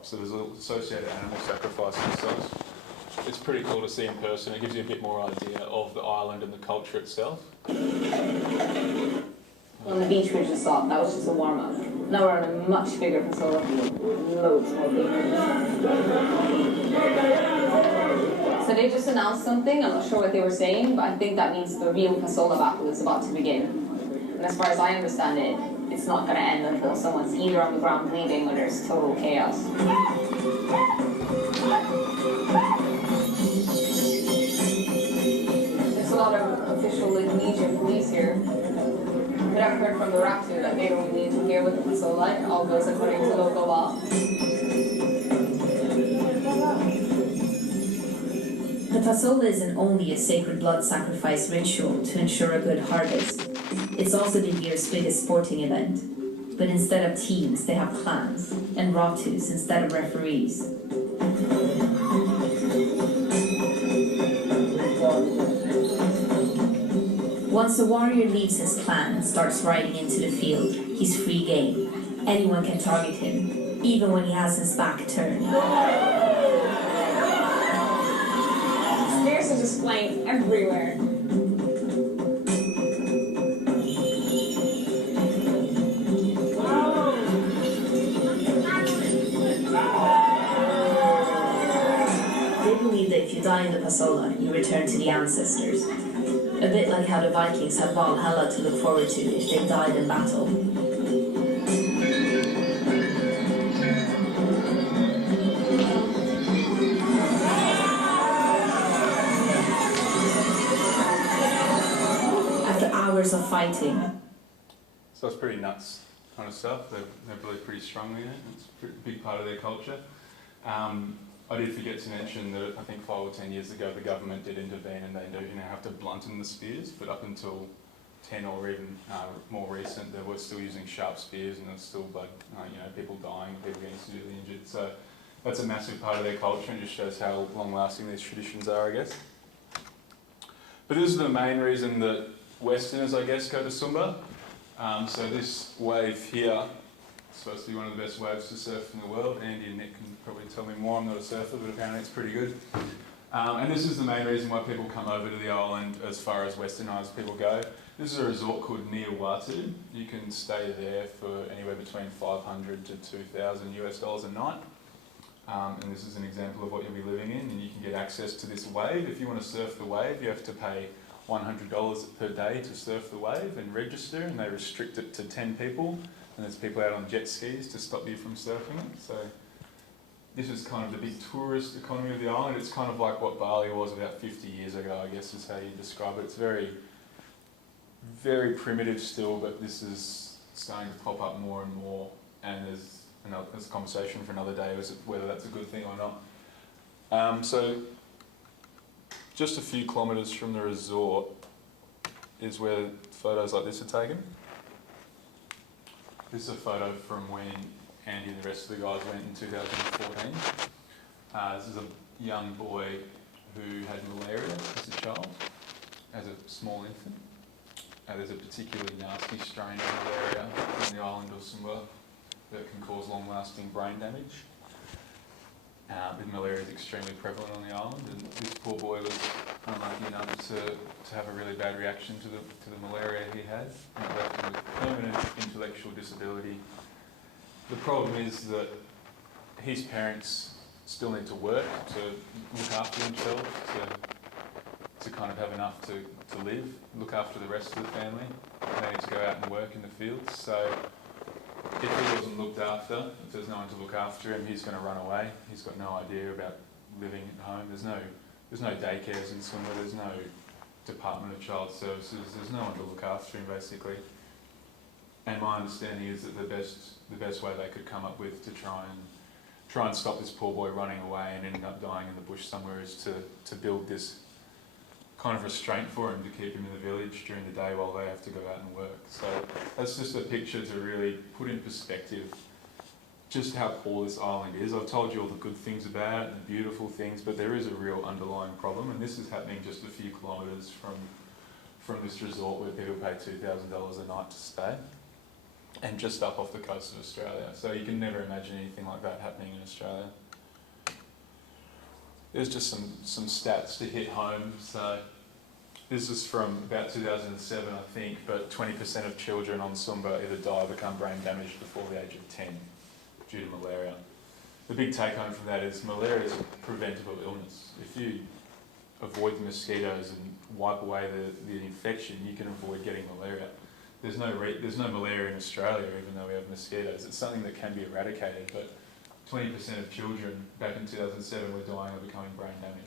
crops. So there's associated animal sacrifices. So it's pretty cool to see in person. It gives you a bit more idea of the island and the culture itself. On the beach we just saw, that was just a warm-up. Now we're on a much bigger Pasola field, loads more people. So they just announced something, I'm not sure what they were saying, but I think that means the real Pasola battle is about to begin. And as far as I understand it, it's not going to end until someone's either on the ground bleeding or there's total chaos. There's a lot of official Indonesian police here. But I've heard from the Raptor that they don't need to hear what the Pasola, it all goes according to local law. The Pasola isn't only a sacred blood sacrifice ritual to ensure a good harvest, it's also the year's biggest sporting event. But instead of teams, they have clans, and Ratus instead of referees. Once a warrior leaves his clan and starts riding into the field, he's free game. Anyone can target him, even when he has his back turned. Spears are just flying everywhere. They believe that if you die in the Pasola, you return to the ancestors. A bit like how the Vikings have Valhalla to look forward to if they died in battle. After hours of fighting. So it's pretty nuts kind of stuff. They believe pretty strongly in it. It's a big part of their culture. I did forget to mention that I think 5 or 10 years ago the government did intervene and they do have to blunten the spears, but up until 10 or even more recent they were still using sharp spears and there's still people dying, people getting severely injured. So that's a massive part of their culture and just shows how long lasting these traditions are, I guess. But this is the main reason that Westerners, I guess, go to Sumba. So this wave here, supposed to be one of the best waves to surf in the world. Andy and Nick can probably tell me more. I'm not a surfer, but apparently it's pretty good. And this is the main reason why people come over to the island as far as westernised people go. This is a resort called Niawatu. You can stay there for anywhere between $500 to $2,000 a night. And this is an example of what you'll be living in, and you can get access to this wave. If you want to surf the wave, you have to pay $100 per day to surf the wave and register, and they restrict it to 10 people. And there's people out on jet skis to stop you from surfing it. So this is kind of the big tourist economy of the island. It's kind of like what Bali was about 50 years ago, I guess is how you describe it. It's very, very primitive still, but this is starting to pop up more and more. And there's a conversation for another day as whether that's a good thing or not. So just a few kilometres from the resort is where photos like this are taken. This is a photo from when Andy and the rest of the guys went in 2014. This is a young boy who had malaria as a child, as a small infant. There's a particularly nasty strain of malaria on the island of Sumba that can cause long-lasting brain damage. Malaria is extremely prevalent on the island, and this poor boy was unlucky enough to have a really bad reaction to the malaria he had, and it left him with permanent intellectual disability. The problem is that his parents still need to work to look after themselves, to kind of have enough to live, look after the rest of the family. They need to go out and work in the fields. So if he wasn't looked after, if there's no one to look after him, he's going to run away. He's got no idea about living at home. There's no daycares in Sumba. There's no Department of Child Services. There's no one to look after him, basically. And my understanding is that the best way they could come up with to try and stop this poor boy running away and ending up dying in the bush somewhere is to build this kind of restraint for him to keep him in the village during the day while they have to go out and work. So that's just a picture to really put in perspective just how poor this island is. I've told you all the good things about it and the beautiful things, but there is a real underlying problem, and this is happening just a few kilometres from this resort where people pay $2,000 a night to stay. and just up off the coast of Australia. So you can never imagine anything like that happening in Australia. There's just some stats to hit home. So this is from about 2007, I think, but 20% of children on Sumba either die or become brain damaged before the age of 10 due to malaria. The big take home from that is malaria is a preventable illness. If you avoid the mosquitoes and wipe away the infection, you can avoid getting malaria. There's no malaria in Australia, even though we have mosquitoes. It's something that can be eradicated, but 20% of children back in 2007 were dying or becoming brain damaged.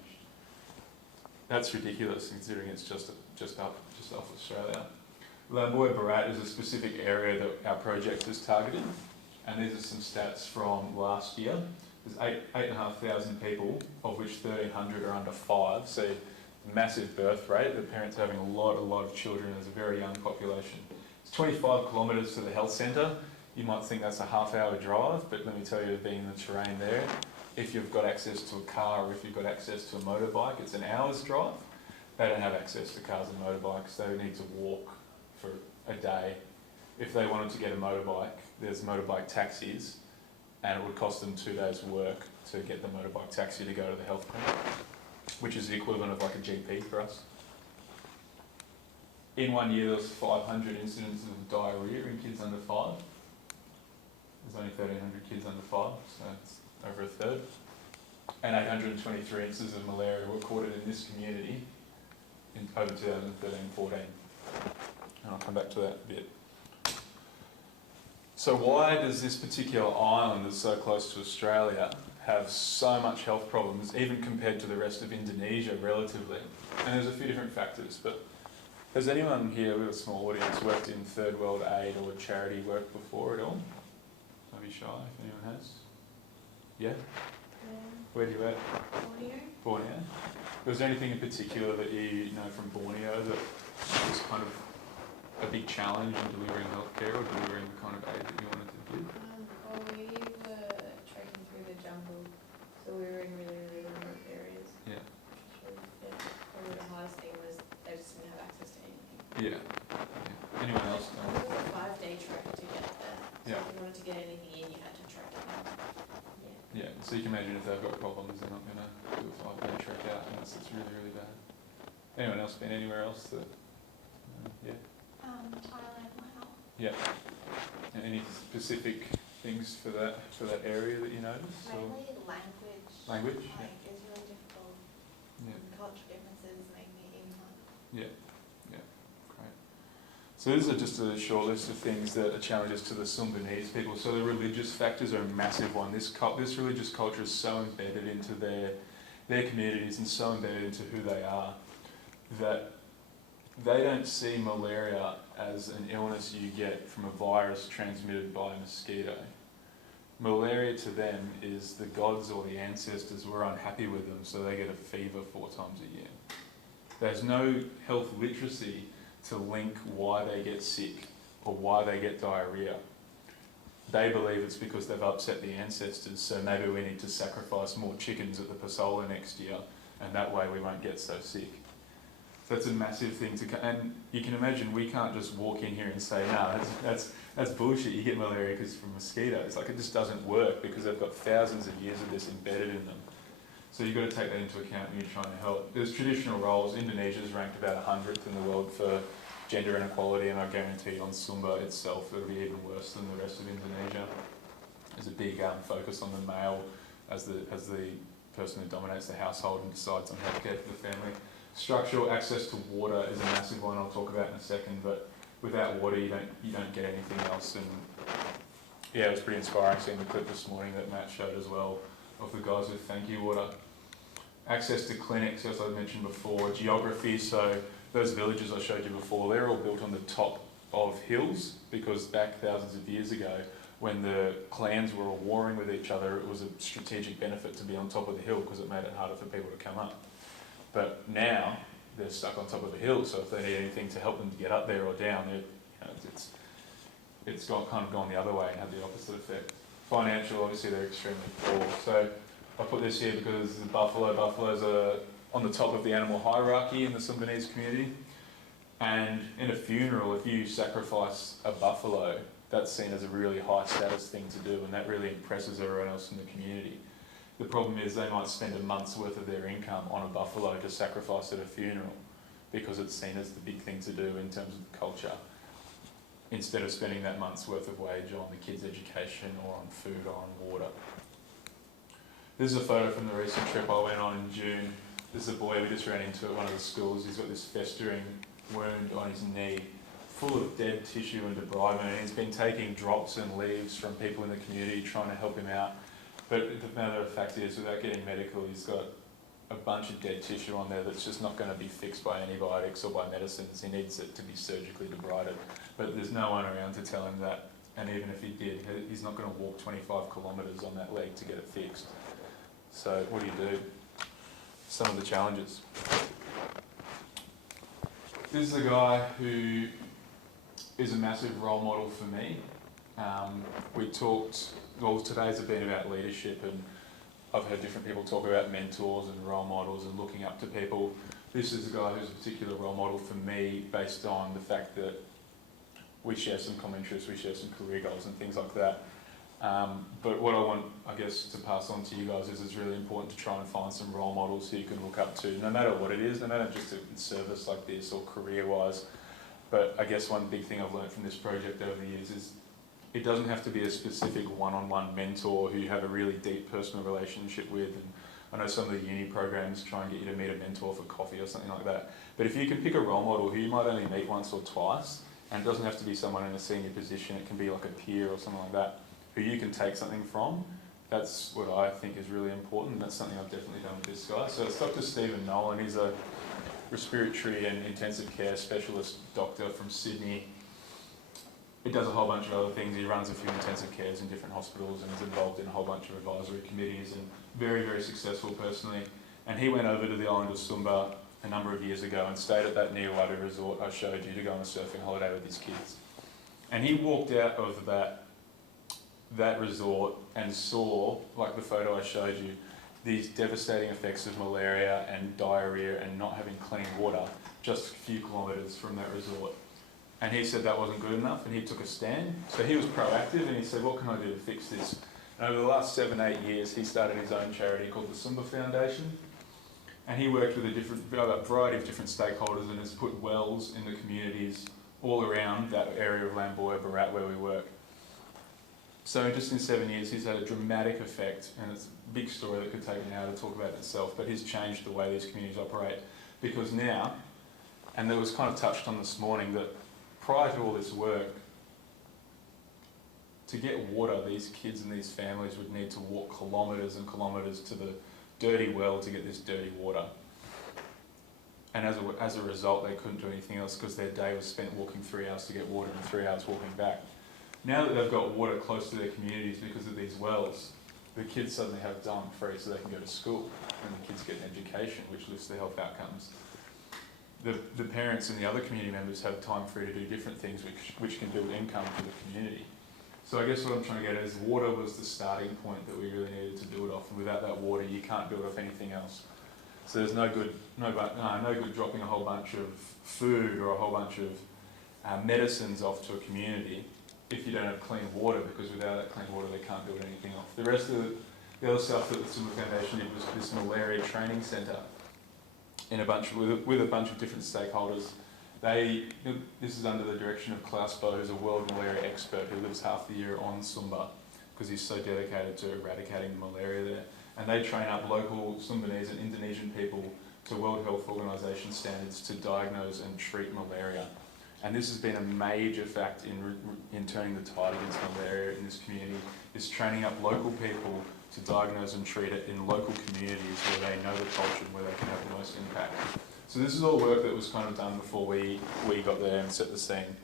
That's ridiculous considering it's just off Australia. Lamboy Barat is a specific area that our project is targeting, and these are some stats from last year. There's 8,500 people, of which 1,300 are under 5, so massive birth rate. The parents are having a lot of children as a very young population. It's 25 kilometres to the health centre. You might think that's a half-hour drive, but let me tell you, being in the terrain there, if you've got access to a car or if you've got access to a motorbike, it's an hour's drive. They don't have access to cars and motorbikes. They need to walk for a day. If they wanted to get a motorbike, there's motorbike taxis, and it would cost them 2 days' work to get the motorbike taxi to go to the health clinic, which is the equivalent of like a GP for us. In 1 year, there was 500 incidents of diarrhoea in kids under 5. There's only 1,300 kids under 5, so it's over a third. And 823 instances of malaria were recorded in this community in over 2013-14. And I'll come back to that a bit. So why does this particular island that's so close to Australia have so much health problems, even compared to the rest of Indonesia relatively? And there's a few different factors, but has anyone here with a small audience worked in third world aid or charity work before at all? Don't be shy if anyone has. Yeah? Where do you at? Borneo. Borneo? Was there anything in particular that you know from Borneo that was kind of a big challenge in delivering healthcare or delivering the kind of aid that you wanted to give? Well, we were trekking through the jungle, so we were in really remote areas. Yeah. Probably the hardest thing was they just didn't have access to anything. Yeah. Anyone else? It was a 5-day trek to get there. So Yeah. if you wanted to get anything in, you had to trek it in. Yeah, so you can imagine if they've got problems, they're not going to do a 5-day trek out unless it's really bad. Anyone else been anywhere else that, yeah? Thailand, wow. Yeah. And any specific things for that area that you noticed? Mainly language. Language? Like, it's really difficult. Yeah. Cultural differences make me even. Yeah, great. So these are just a short list of things that are challenges to the Sumbanese people. So the religious factors are a massive one. This religious culture is so embedded into their communities and so embedded into who they are that they don't see malaria as an illness you get from a virus transmitted by a mosquito. Malaria to them is the gods or the ancestors were unhappy with them, so they get a fever 4 times a year. There's no health literacy to link why they get sick or why they get diarrhoea. They believe it's because they've upset the ancestors, so maybe we need to sacrifice more chickens at the Pasola next year, and that way we won't get so sick. So that's a massive thing and you can imagine we can't just walk in here and say, no, that's bullshit, you get malaria because from mosquitoes. Like, it just doesn't work because they've got thousands of years of this embedded in them. So you've got to take that into account when you're trying to help. There's traditional roles. Indonesia's ranked about 100th in the world for gender inequality, and I guarantee on Sumba itself it'll be even worse than the rest of Indonesia. There's a big focus on the male as the person who dominates the household and decides on healthcare for the family. Structural access to water is a massive one I'll talk about in a second, but without water you don't get anything else. And yeah, it was pretty inspiring seeing the clip this morning that Matt showed as well of the guys with thank you water. Access to clinics, as I mentioned before. Geography, so those villages I showed you before, they're all built on the top of hills because back thousands of years ago when the clans were all warring with each other, it was a strategic benefit to be on top of the hill because it made it harder for people to come up. But now they're stuck on top of a hill, so if they need anything to help them to get up there or down, it's kind of gone the other way and had the opposite effect. Financial, obviously they're extremely poor. So I put this here because the buffaloes are on the top of the animal hierarchy in the Sumbanese community. And in a funeral, if you sacrifice a buffalo, that's seen as a really high status thing to do, and that really impresses everyone else in the community. The problem is they might spend a month's worth of their income on a buffalo to sacrifice at a funeral because it's seen as the big thing to do in terms of culture, instead of spending that month's worth of wage on the kids' education or on food or on water. This is a photo from the recent trip I went on in June. This is a boy we just ran into at one of the schools. He's got this festering wound on his knee, full of dead tissue and debridement, and he's been taking drops and leaves from people in the community trying to help him out. But the matter of fact is, without getting medical, he's got a bunch of dead tissue on there that's just not going to be fixed by antibiotics or by medicines. He needs it to be surgically debrided. But there's no one around to tell him that, and even if he did, he's not going to walk 25 kilometres on that leg to get it fixed. So what do? Some of the challenges. This is a guy who is a massive role model for me. We talked, well, today's have been about leadership, and I've heard different people talk about mentors and role models and looking up to people. This is a guy who's a particular role model for me based on the fact that we share some common interests, we share some career goals and things like that. But what I want, I guess, to pass on to you guys is it's really important to try and find some role models who you can look up to, no matter what it is, no matter just in service like this or career-wise. But I guess one big thing I've learned from this project over the years is it doesn't have to be a specific one-on-one mentor who you have a really deep personal relationship with. And I know some of the uni programs try and get you to meet a mentor for coffee or something like that. But if you can pick a role model who you might only meet once or twice, and it doesn't have to be someone in a senior position, it can be like a peer or something like that, who you can take something from, that's what I think is really important. That's something I've definitely done with this guy. So it's Dr. Stephen Nolan. He's a respiratory and intensive care specialist doctor from Sydney. He does a whole bunch of other things. He runs a few intensive cares in different hospitals and is involved in a whole bunch of advisory committees, and very, very successful personally. And he went over to the island of Sumba a number of years ago and stayed at that Niawatu resort I showed you to go on a surfing holiday with his kids. And he walked out of that resort and saw, like the photo I showed you, these devastating effects of malaria and diarrhea and not having clean water just a few kilometres from that resort. And he said that wasn't good enough, and he took a stand. So he was proactive, and he said, what can I do to fix this? And over the last 7-8 years, he started his own charity called the Sumba Foundation. And he worked with a variety of different stakeholders and has put wells in the communities all around that area of Lamboya, Barat, where we work. So just in 7 years, he's had a dramatic effect, and it's a big story that could take an hour to talk about itself, but he's changed the way these communities operate. Because now, and that was kind of touched on this morning, that prior to all this work, to get water, these kids and these families would need to walk kilometres and kilometres to the dirty well to get this dirty water. And as a result, they couldn't do anything else because their day was spent walking 3 hours to get water and 3 hours walking back. Now that they've got water close to their communities because of these wells, the kids suddenly have dam free so they can go to school, and the kids get an education, which lifts their health outcomes. The parents and the other community members have time free to do different things which can build income for the community. So I guess what I'm trying to get at is water was the starting point that we really needed to build off, and without that water you can't build off anything else. So there's no good dropping a whole bunch of food or a whole bunch of medicines off to a community if you don't have clean water, because without that clean water they can't build anything off. The rest of the other stuff that the Sumba Foundation did was this malaria training centre with a bunch of different stakeholders. This is under the direction of Klaus Bo, who's a world malaria expert who lives half the year on Sumba because he's so dedicated to eradicating the malaria there. And they train up local Sumbanese and Indonesian people to World Health Organization standards to diagnose and treat malaria. And this has been a major fact in turning the tide against malaria in this community, is training up local people to diagnose and treat it in local communities where they know the culture and where they can have the most impact. So this is all work that was kind of done before we got there and set the scene.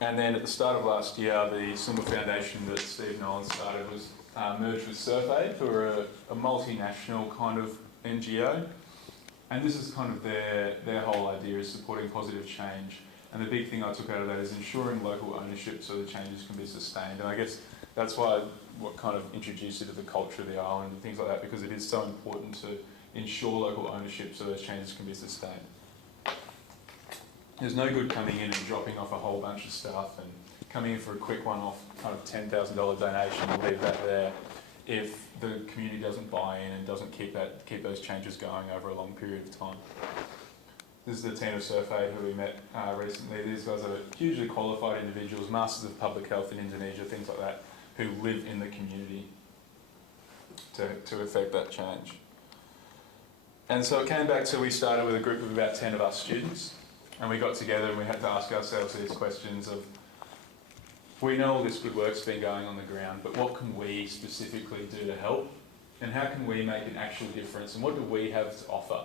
And then at the start of last year, the Sumba Foundation that Steve Nolan started was merged with SurfAid, who are a multinational kind of NGO. And this is kind of their whole idea, is supporting positive change. And the big thing I took out of that is ensuring local ownership so the changes can be sustained. And I guess that's why what kind of introduced you to the culture of the island and things like that, because it is so important to ensure local ownership so those changes can be sustained. there's no good coming in and dropping off a whole bunch of stuff and coming in for a quick one-off kind of $10,000 donation and leave that there if the community doesn't buy in and doesn't keep those changes going over a long period of time. This is the team of Survey who we met recently. These guys are hugely qualified individuals, masters of public health in Indonesia, things like that, who live in the community to affect that change. And so it came back to, we started with a group of about 10 of us students, and we got together and we had to ask ourselves these questions of, we know all this good work's been going on the ground, but what can we specifically do to help? And how can we make an actual difference? And what do we have to offer?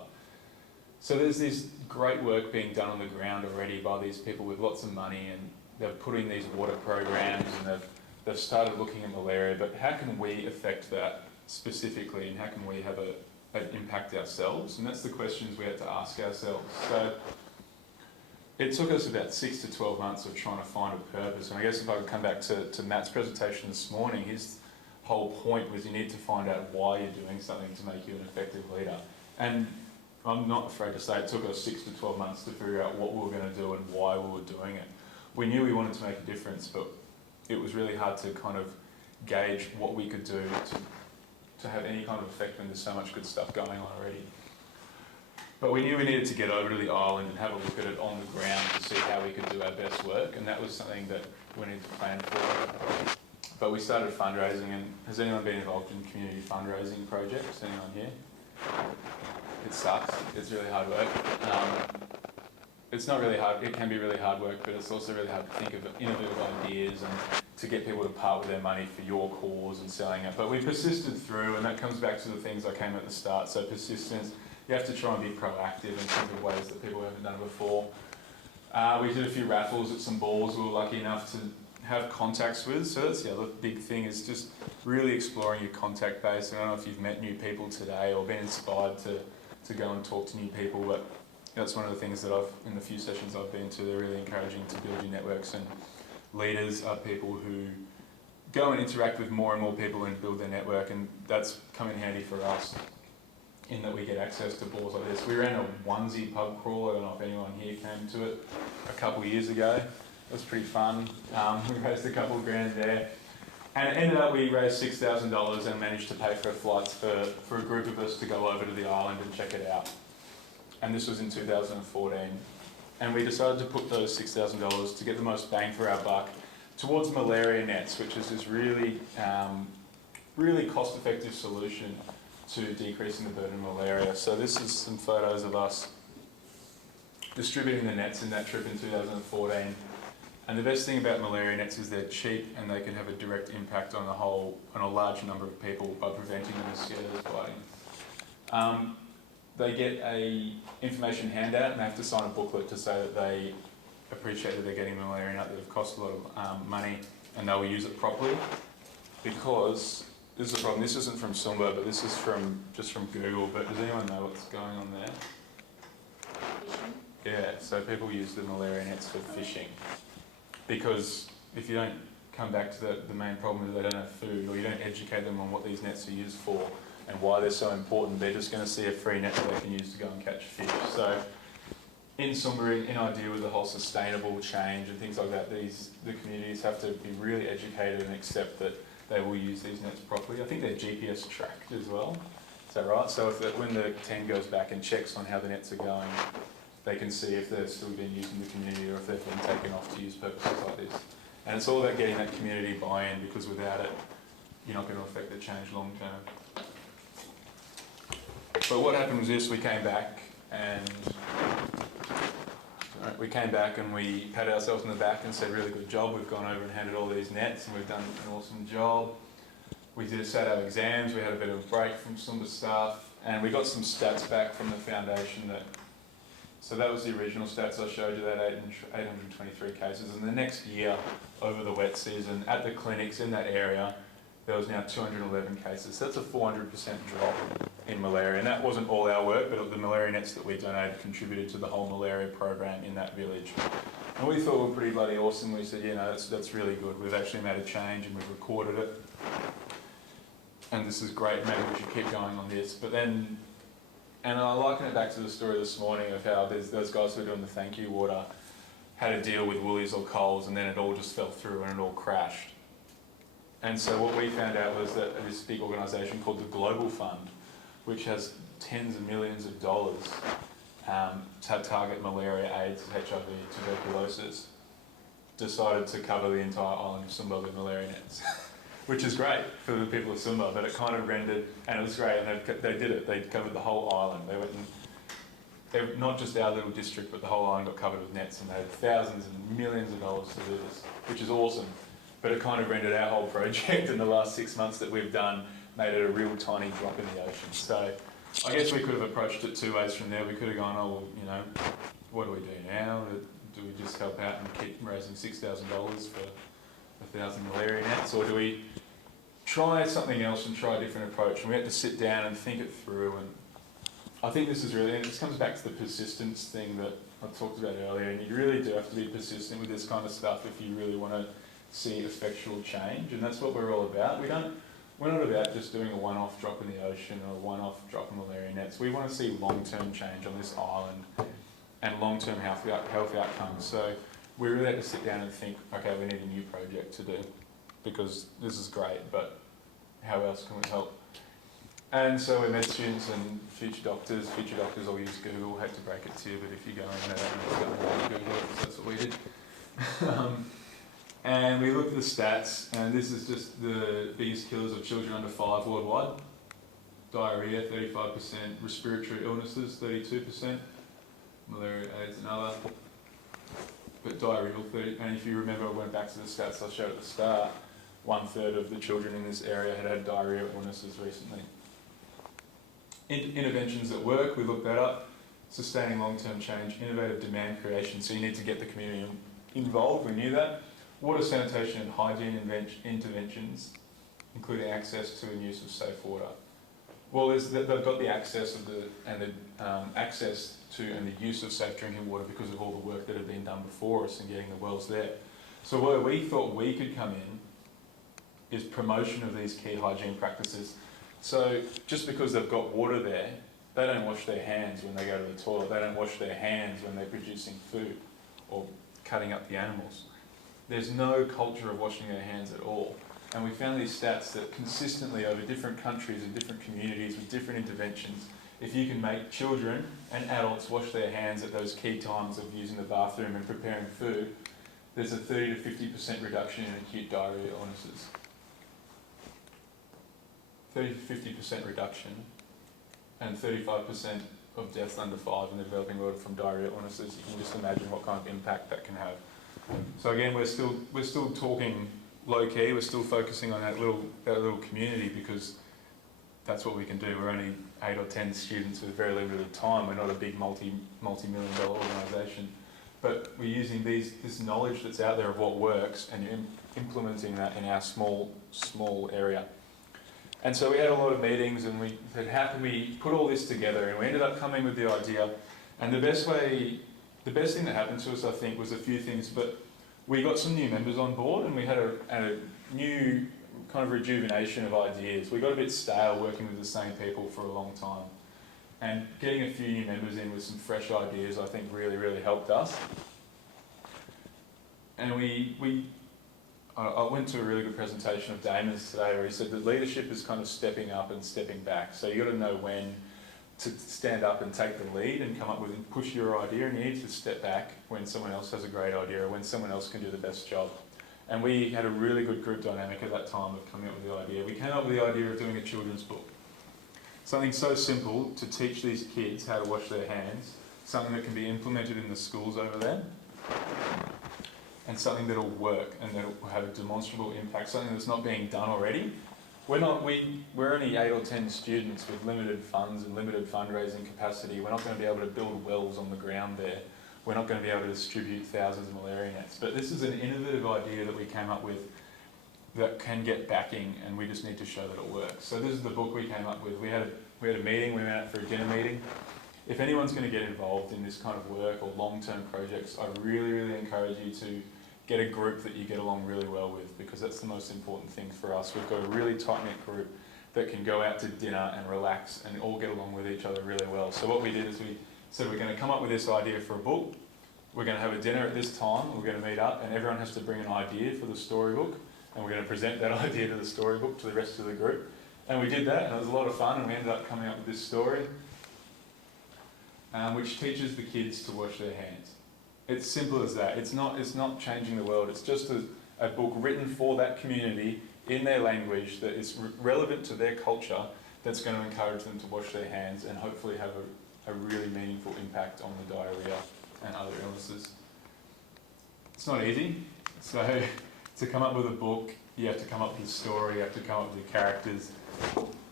So there's this great work being done on the ground already by these people with lots of money, and they've put in these water programs and they've started looking at malaria, but how can we affect that specifically, and how can we have an impact ourselves? And that's the questions we had to ask ourselves. So it took us about 6 to 12 months of trying to find a purpose. And I guess if I could come back to Matt's presentation this morning, his whole point was you need to find out why you're doing something to make you an effective leader. And I'm not afraid to say it took us 6 to 12 months to figure out what we were going to do and why we were doing it. We knew we wanted to make a difference, but it was really hard to kind of gauge what we could do to have any kind of effect when there's so much good stuff going on already. But we knew we needed to get over to the island and have a look at it on the ground to see how we could do our best work, and that was something that we needed to plan for. But we started fundraising, and has anyone been involved in community fundraising projects? Anyone here? It sucks. It's really hard work. It's not really hard. It can be really hard work, but it's also really hard to think of innovative ideas and to get people to part with their money for your cause and selling it. But we persisted through, and that comes back to the things I came at the start. So persistence. You have to try and be proactive and think of ways that people haven't done before. We did a few raffles at some balls we were lucky enough to have contacts with. So that's the other big thing, is just really exploring your contact base. I don't know if you've met new people today or been inspired to go and talk to new people, but that's one of the things that in the few sessions I've been to, they're really encouraging to build your networks, and leaders are people who go and interact with more and more people and build their network, and that's come in handy for us in that we get access to balls like this. We ran a onesie pub crawl. I don't know if anyone here came to it a couple of years ago. It was pretty fun. We raised a couple of grand there. And it ended up we raised $6,000 and managed to pay for flights for a group of us to go over to the island and check it out. And this was in 2014. And we decided to put those $6,000 to get the most bang for our buck towards malaria nets, which is this really, really cost-effective solution to decreasing the burden of malaria. So this is some photos of us distributing the nets in that trip in 2014. And the best thing about malaria nets is they're cheap and they can have a direct impact on a large number of people by preventing the mosquitoes biting. They get a information handout and they have to sign a booklet to say that they appreciate that they're getting the malaria net, that it costs a lot of money, and they will use it properly. Because this is the problem. This isn't from Sumba, but this is just from Google. But does anyone know what's going on there? Fishing. Yeah, so people use the malaria nets for fishing. Because if you don't come back to the main problem is they don't have food, or you don't educate them on what these nets are used for and why they're so important, they're just going to see a free net that they can use to go and catch fish. So in Sumba, in idea with the whole sustainable change and things like that, the communities have to be really educated and accept that they will use these nets properly. I think they're GPS tracked as well. Is that right? So when the team goes back and checks on how the nets are going, they can see if they're still being used in the community or if they've been taken off to use purposes like this. And it's all about getting that community buy-in, because without it, you're not going to affect the change long term. But what happened was this: we came back and we patted ourselves on the back and said, really good job, we've gone over and handed all these nets and we've done an awesome job. We sat our exams, we had a bit of a break from Sumba stuff, and we got some stats back from the foundation so that was the original stats I showed you, that 823 cases. And the next year, over the wet season, at the clinics in that area, there was now 211 cases. So that's a 400% drop in malaria. And that wasn't all our work, but the malaria nets that we donated contributed to the whole malaria program in that village. And we thought we were pretty bloody awesome. We said, that's really good. We've actually made a change and we've recorded it. And this is great, maybe we should keep going on this. But then, and I liken it back to the story this morning of how there's those guys who are doing the thank you water. had a deal with Woolies or Coles, and then it all just fell through and it all crashed. And so what we found out was that this big organisation called the Global Fund, which has tens of millions of dollars to target malaria, AIDS, HIV, tuberculosis, decided to cover the entire island of Sumba with malaria nets, which is great for the people of Sumba, but it kind of rendered, and it was great, and they did it. They covered the whole island. Not just our little district, but the whole island got covered with nets, and they had thousands and millions of dollars to do this, which is awesome. But it kind of rendered our whole project in the last 6 months that we've done, made it a real tiny drop in the ocean. So I guess we could have approached it two ways from there. We could have gone, oh, well, you know, what do we do now? Do we just help out and keep raising $6,000 for 1,000 malaria nets? Or do we try something else and try a different approach? And we had to sit down and think it through. And I think this is really, and this comes back to the persistence thing that I talked about earlier. And you really do have to be persistent with this kind of stuff if you really want to see effectual change. And that's what we're all about. We're not about just doing a one-off drop in the ocean or a one-off drop in malaria nets. We want to see long-term change on this island and long-term health outcomes. So we really had to sit down and think, okay, we need a new project to do because this is great, but how else can we help? And so we met students and future doctors. Future doctors all use Google. I hate to break it to you, but if you go in there, it's going to Google it, because that's what we did. And we looked at the stats, and this is just the biggest killers of children under 5 worldwide. Diarrhea, 35%, respiratory illnesses, 32%, malaria, AIDS, and other. But diarrheal, 30%, and if you remember, I went back to the stats I showed at the start, 1/3 of the children in this area had had diarrhea illnesses recently. Interventions at work, we looked that up. Sustaining long-term change, innovative demand creation, so you need to get the community involved, we knew that. Water, sanitation and hygiene interventions, including access to and use of safe water. Well, they've got the access access to and the use of safe drinking water because of all the work that had been done before us and getting the wells there. So where we thought we could come in is promotion of these key hygiene practices. So just because they've got water there, they don't wash their hands when they go to the toilet. They don't wash their hands when they're producing food or cutting up the animals. There's no culture of washing their hands at all. And we found these stats that consistently over different countries and different communities with different interventions, if you can make children and adults wash their hands at those key times of using the bathroom and preparing food, there's a 30 to 50% reduction in acute diarrhea illnesses. 30 to 50% reduction, and 35% of deaths under 5 in the developing world from diarrhea illnesses. You can just imagine what kind of impact that can have. So again, we're still talking low key. We're still focusing on that little community because that's what we can do. We're only 8 or 10 students with very limited time. We're not a big multi-million dollar organisation, but we're using this knowledge that's out there of what works and implementing that in our small area. And so we had a lot of meetings, and we said, how can we put all this together? And we ended up coming with the idea. And the best thing that happened to us, I think, was a few things. But we got some new members on board, and we had a new kind of rejuvenation of ideas. We got a bit stale working with the same people for a long time. And getting a few new members in with some fresh ideas, I think, really, really helped us. And I went to a really good presentation of Damon's today where he said that leadership is kind of stepping up and stepping back. So you've got to know when to stand up and take the lead and come up with and push your idea, and you need to step back when someone else has a great idea or when someone else can do the best job. And we had a really good group dynamic at that time of coming up with the idea. We came up with the idea of doing a children's book. Something so simple to teach these kids how to wash their hands, something that can be implemented in the schools over there, and something that'll work and that'll have a demonstrable impact, something that's not being done already. We're only 8 or 10 students with limited funds and limited fundraising capacity. We're not going to be able to build wells on the ground there. We're not going to be able to distribute thousands of malaria nets. But this is an innovative idea that we came up with that can get backing, and we just need to show that it works. So this is the book we came up with. We had a meeting, we went out for a dinner meeting. If anyone's going to get involved in this kind of work or long-term projects, I really, really encourage you to get a group that you get along really well with, because that's the most important thing for us. We've got a really tight-knit group that can go out to dinner and relax and all get along with each other really well. So what we did is we said we're going to come up with this idea for a book. we're going to have a dinner at this time, we're going to meet up, and everyone has to bring an idea for the storybook, and we're going to present that idea to the storybook to the rest of the group. And we did that, and it was a lot of fun, and we ended up coming up with this story, which teaches the kids to wash their hands. It's simple as that. It's not changing the world. It's just a book written for that community in their language that is relevant to their culture, that's going to encourage them to wash their hands and hopefully have a really meaningful impact on the diarrhea and other illnesses. It's not easy. So to come up with a book, you have to come up with a story, you have to come up with the characters.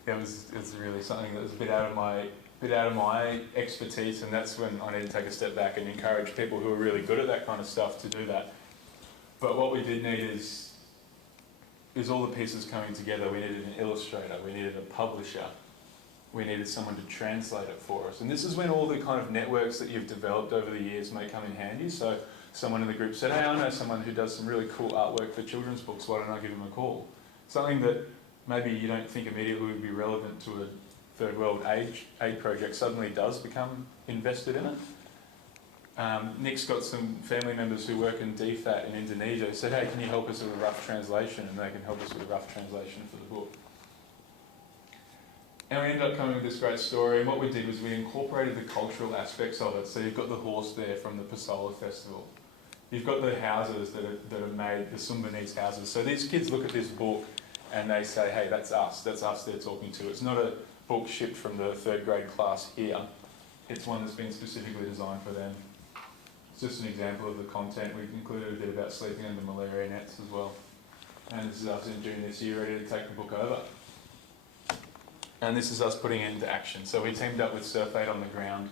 It's really something that was a bit out of my expertise, and that's when I need to take a step back and encourage people who are really good at that kind of stuff to do that. But what we did need is all the pieces coming together. We needed an illustrator, we needed a publisher, we needed someone to translate it for us. And this is when all the kind of networks that you've developed over the years may come in handy. So someone in the group said, hey, I know someone who does some really cool artwork for children's books, why don't I give them a call? Something that maybe you don't think immediately would be relevant to a third world aid project suddenly does become invested in it. Nick's got some family members who work in DFAT in Indonesia who said, hey, can you help us with a rough translation? And they can help us with a rough translation for the book. And we ended up coming with this great story, and what we did was we incorporated the cultural aspects of it. So you've got the horse there from the Pasola Festival. You've got the houses that are made, the Sumbanese houses. So these kids look at this book and they say, hey, that's us they're talking to. It's not a book shipped from the third grade class here. It's one that's been specifically designed for them. It's just an example of the content. We've included a bit about sleeping under malaria nets as well. And this is us in June this year ready to take the book over. And this is us putting it into action. So we teamed up with Surf Aid on the ground.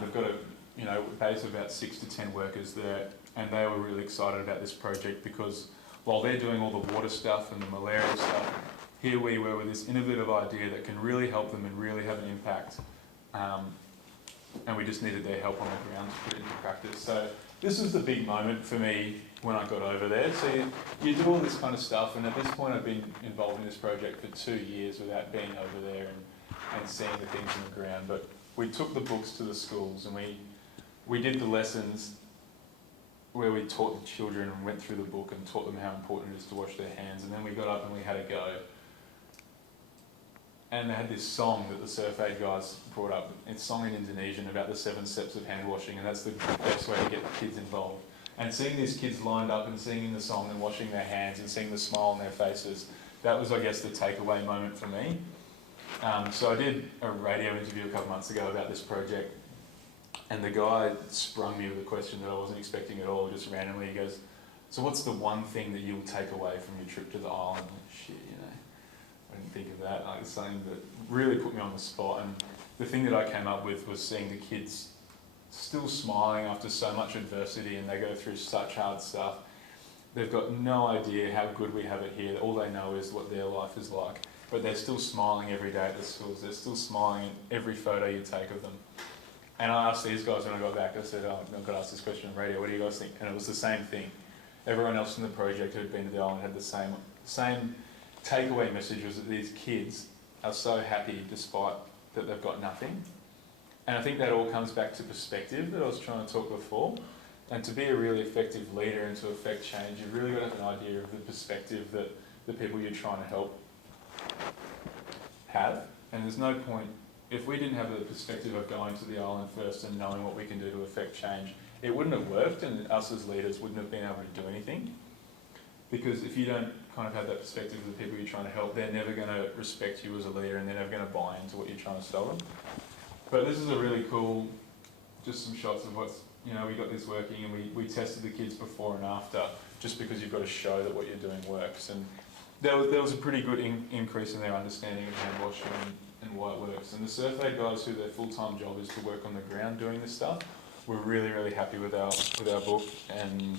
They've got a base of about 6 to 10 workers there, and they were really excited about this project because while they're doing all the water stuff and the malaria stuff, here we were with this innovative idea that can really help them and really have an impact. And we just needed their help on the ground to put it into practice. So this was the big moment for me when I got over there. So you do all this kind of stuff, and at this point I've been involved in this project for 2 years without being over there and seeing the things on the ground. But we took the books to the schools, and we did the lessons where we taught the children and went through the book and taught them how important it is to wash their hands. And then we got up and we had a go. And they had this song that the Surf Aid guys brought up. It's a song in Indonesian about the 7 steps of hand washing, and that's the best way to get the kids involved. And seeing these kids lined up and singing the song and washing their hands and seeing the smile on their faces, that was, I guess, the takeaway moment for me. So I did a radio interview a couple months ago about this project, and the guy sprung me with a question that I wasn't expecting at all, just randomly. He goes, so what's the one thing that you'll take away from your trip to the island? I'm like, shit, I didn't think of that. Like, it's something that really put me on the spot. And the thing that I came up with was seeing the kids still smiling after so much adversity, and they go through such hard stuff. They've got no idea how good we have it here. All they know is what their life is like. But they're still smiling every day at the schools. They're still smiling in every photo you take of them. And I asked these guys when I got back, I said, I've got to ask this question on radio, what do you guys think? And it was the same thing. Everyone else in the project who had been to the island had the same takeaway message, was that these kids are so happy despite that they've got nothing. And I think that all comes back to perspective that I was trying to talk before. And to be a really effective leader and to affect change, you've really got to have an idea of the perspective that the people you're trying to help have. And there's no point, if we didn't have the perspective of going to the island first and knowing what we can do to affect change, it wouldn't have worked, and us as leaders wouldn't have been able to do anything. Because if you don't kind of have that perspective of the people you're trying to help, they're never going to respect you as a leader, and they're never going to buy into what you're trying to sell them. But this is a really cool, just some shots of what's, we got this working, and we tested the kids before and after, just because you've got to show that what you're doing works. And there was a pretty good increase in their understanding of hand washing and why it works. And the Surf Aid guys, who their full-time job is to work on the ground doing this stuff, were really, really happy with our book and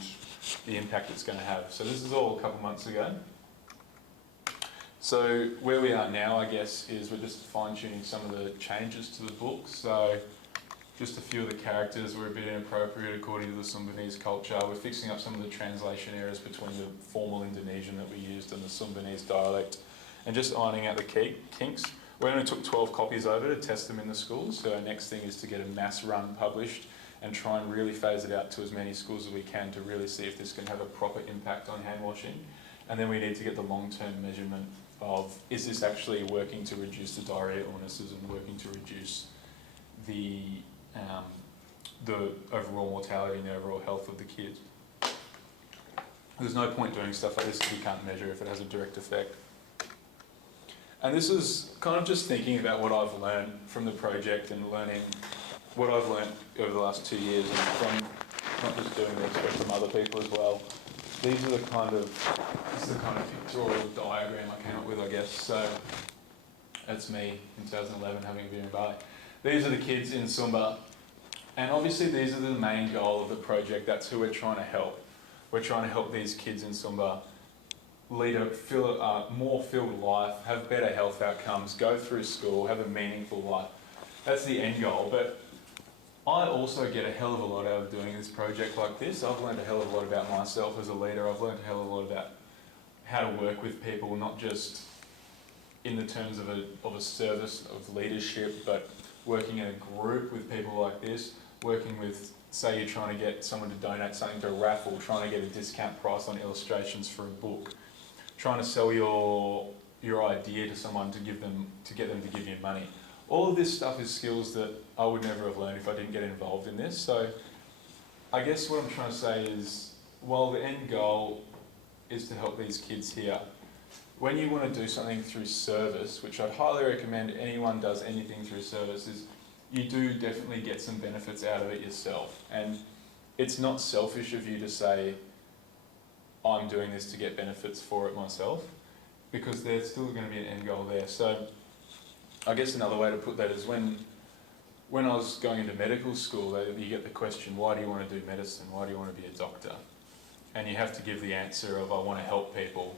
the impact it's going to have. So this is all a couple months ago. So where we are now, I guess, is we're just fine-tuning some of the changes to the book. So just a few of the characters were a bit inappropriate according to the Sumbanese culture. We're fixing up some of the translation errors between the formal Indonesian that we used and the Sumbanese dialect, and just ironing out the kinks. We only took 12 copies over to test them in the schools, so our next thing is to get a mass run published and try and really phase it out to as many schools as we can to really see if this can have a proper impact on hand washing. And then we need to get the long-term measurement of, is this actually working to reduce the diarrhea illnesses and working to reduce the overall mortality and the overall health of the kids. There's no point doing stuff like this if you can't measure if it has a direct effect. And this is kind of just thinking about what I've learned from the project and learning what I've learned over the last 2 years, and from not just doing this but from other people as well. This is the kind of pictorial diagram I came up with, I guess. So that's me in 2011 having a beer in Bali. These are the kids in Sumba, and obviously these are the main goal of the project. That's who we're trying to help. We're trying to help these kids in Sumba lead a more filled life, have better health outcomes, go through school, have a meaningful life. That's the end goal. But I also get a hell of a lot out of doing this project like this. I've learned a hell of a lot about myself as a leader. I've learned a hell of a lot about how to work with people, not just in the terms of a service of leadership, but working in a group with people like this, working with, say you're trying to get someone to donate something to a raffle, trying to get a discount price on illustrations for a book, trying to sell your idea to someone to get them to give you money. All of this stuff is skills that I would never have learned if I didn't get involved in this. So I guess what I'm trying to say is, while the end goal is to help these kids here, when you want to do something through service, which I'd highly recommend anyone does anything through service, is you do definitely get some benefits out of it yourself. And it's not selfish of you to say, I'm doing this to get benefits for it myself, because there's still going to be an end goal there. So I guess another way to put that is when I was going into medical school, you get the question, why do you want to do medicine? Why do you want to be a doctor? And you have to give the answer of, I want to help people.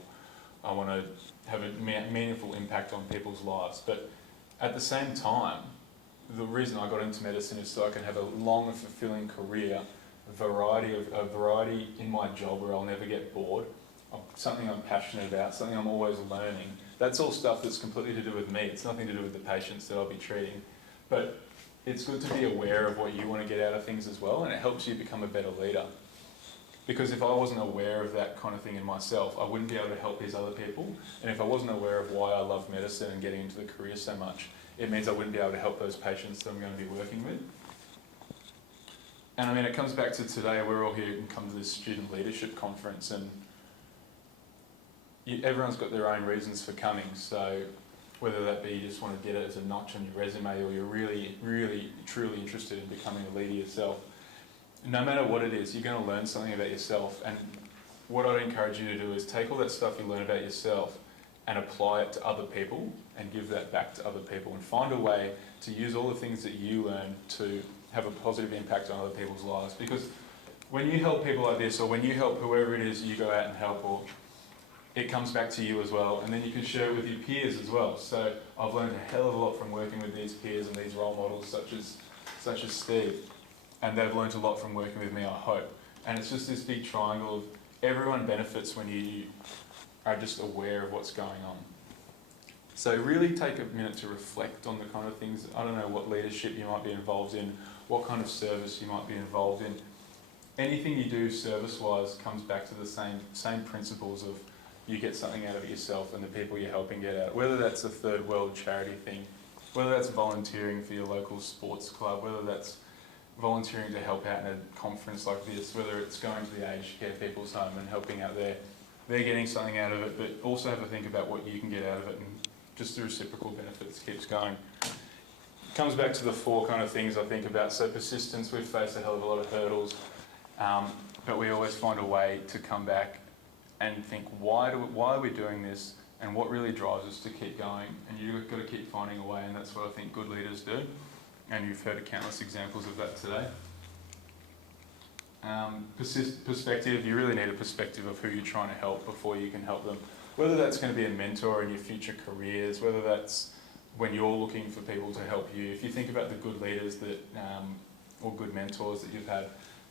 I want to have a meaningful impact on people's lives. But at the same time, the reason I got into medicine is so I can have a long and fulfilling career, a variety in my job where I'll never get bored, something I'm passionate about, something I'm always learning. That's all stuff that's completely to do with me. It's nothing to do with the patients that I'll be treating. But it's good to be aware of what you want to get out of things as well, and it helps you become a better leader. Because if I wasn't aware of that kind of thing in myself, I wouldn't be able to help these other people. And if I wasn't aware of why I love medicine and getting into the career so much, it means I wouldn't be able to help those patients that I'm going to be working with. And I mean, it comes back to today, we're all here and come to this student leadership conference, and everyone's got their own reasons for coming. So whether that be you just want to get it as a notch on your resume, or you're really, really, truly interested in becoming a leader yourself, no matter what it is, you're going to learn something about yourself. And what I'd encourage you to do is take all that stuff you learn about yourself and apply it to other people and give that back to other people, and find a way to use all the things that you learn to have a positive impact on other people's lives. Because when you help people like this, or when you help whoever it is you go out and help, or it comes back to you as well, and then you can share it with your peers as well. So I've learned a hell of a lot from working with these peers and these role models such as Steve, and they've learned a lot from working with me, I hope. And it's just this big triangle of everyone benefits when you are just aware of what's going on. So really take a minute to reflect on the kind of things, I don't know what leadership you might be involved in, what kind of service you might be involved in. Anything you do service-wise comes back to the same principles of you get something out of it yourself and the people you're helping get out. Whether that's a third world charity thing, whether that's volunteering for your local sports club, whether that's volunteering to help out in a conference like this, whether it's going to the aged care people's home and helping out there, they're getting something out of it, but also have a think about what you can get out of it, and just the reciprocal benefits keeps going. It comes back to the 4 kind of things I think about. So persistence, we've faced a hell of a lot of hurdles, but we always find a way to come back and think, why are we doing this, and what really drives us to keep going? And you've got to keep finding a way, and that's what I think good leaders do. And you've heard countless examples of that today. Perspective, you really need a perspective of who you're trying to help before you can help them. Whether that's going to be a mentor in your future careers, whether that's when you're looking for people to help you. If you think about the good leaders that, or good mentors that you've had,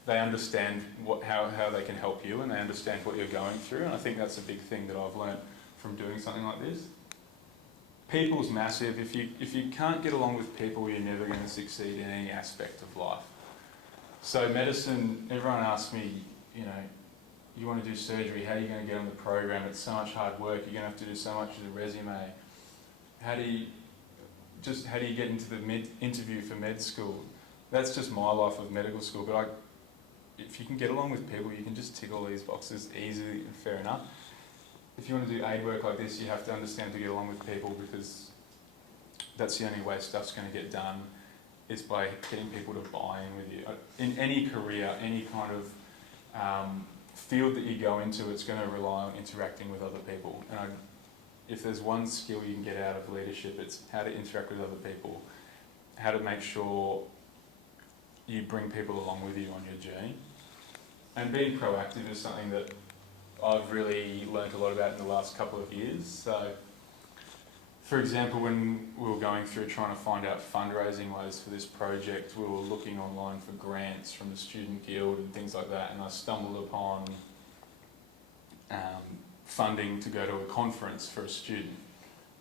they understand how they can help you, and they understand what you're going through. And I think that's a big thing that I've learned from doing something like this. People's massive. If you can't get along with people, you're never going to succeed in any aspect of life. So medicine, everyone asks me, you know, you want to do surgery, how are you going to get on the program? It's so much hard work, you're going to have to do so much as a resume. How do you get into the interview for med school? That's just my life of medical school, but if you can get along with people, you can just tick all these boxes easily and fair enough. If you want to do aid work like this, you have to understand to get along with people, because that's the only way stuff's going to get done, is by getting people to buy in with you. In any career, any kind of field that you go into, it's going to rely on interacting with other people. And if there's one skill you can get out of leadership, it's how to interact with other people, how to make sure you bring people along with you on your journey. And being proactive is something that I've really learned a lot about in the last couple of years. So, for example, when we were going through trying to find out fundraising ways for this project, we were looking online for grants from the Student Guild and things like that, and I stumbled upon funding to go to a conference for a student.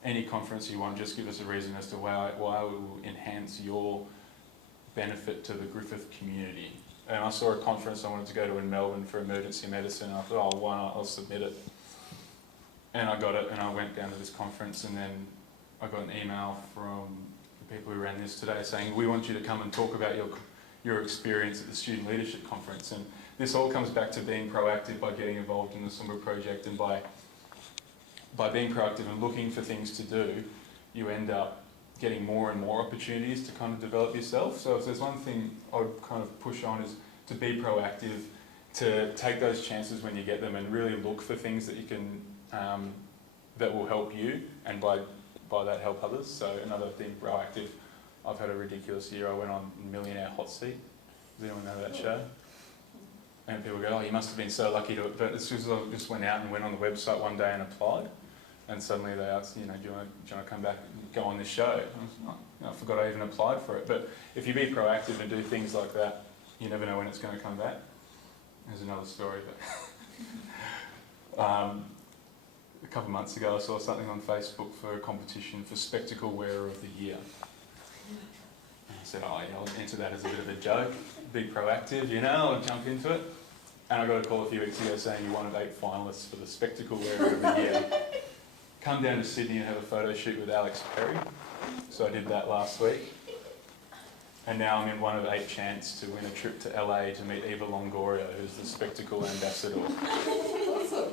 Any conference you want, just give us a reason as to why it will enhance your benefit to the Griffith community. And I saw a conference I wanted to go to in Melbourne for emergency medicine, and I thought, oh, why not, I'll submit it. And I got it, and I went down to this conference, and then I got an email from the people who ran this today saying, we want you to come and talk about your experience at the Student Leadership Conference. And this all comes back to being proactive by getting involved in the Sumba project, and by being proactive and looking for things to do, you end up getting more and more opportunities to kind of develop yourself. So if there's one thing I would kind of push on, is to be proactive, to take those chances when you get them, and really look for things that you can, that will help you, and by that help others. So another thing, proactive. I've had a ridiculous year. I went on Millionaire Hot Seat. Does anyone know that show? And people go, oh, you must have been so lucky to, but it's just, I just went out and went on the website one day and applied. And suddenly they asked, you know, do you want to come back and go on this show? I was like, I forgot I even applied for it. But if you be proactive and do things like that, you never know when it's going to come back. There's another story. But a couple of months ago, I saw something on Facebook for a competition for Spectacle Wearer of the Year. And I said, oh yeah, I'll enter that as a bit of a joke. Be proactive, you know, I'll jump into it. And I got a call a few weeks ago saying you're one of 8 finalists for the Spectacle Wearer of the Year. Come down to Sydney and have a photo shoot with Alex Perry. So I did that last week. And now I'm in one of 8 chance to win a trip to LA to meet Eva Longoria, who's the Spectacle Ambassador. Awesome.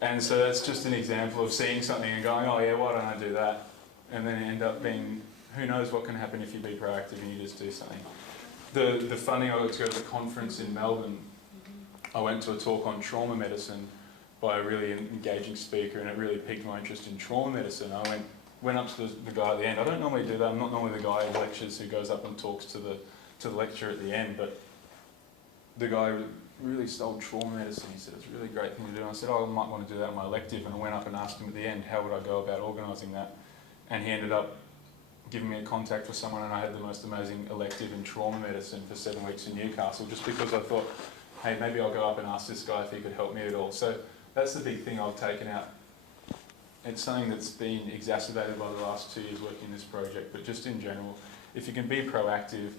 And so that's just an example of seeing something and going, oh yeah, why don't I do that? And then end up being, who knows what can happen if you be proactive and you just do something. The funding, I got to go to the conference in Melbourne. I went to a talk on trauma medicine by a really engaging speaker, and it really piqued my interest in trauma medicine. I went up to the guy at the end. I don't normally do that. I'm not normally the guy who lectures who goes up and talks to the lecturer at the end, but the guy really sold trauma medicine. He said it's a really great thing to do. And I said, oh, I might want to do that in my elective. And I went up and asked him at the end, how would I go about organising that? And he ended up giving me a contact for someone, and I had the most amazing elective in trauma medicine for 7 weeks in Newcastle, just because I thought, hey, maybe I'll go up and ask this guy if he could help me at all. So that's the big thing I've taken out. It's something that's been exacerbated by the last 2 years working this project, but just in general, if you can be proactive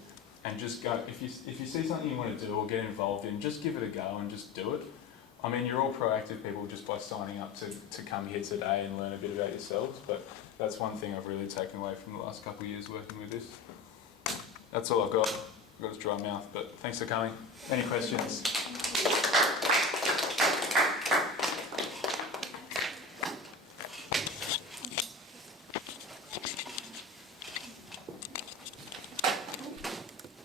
and just go, if you see something you want to do or get involved in, just give it a go and just do it. I mean, you're all proactive people just by signing up to come here today and learn a bit about yourselves, but that's one thing I've really taken away from the last couple of years working with this. That's all I've got. I've got a dry mouth, but thanks for coming. Any questions?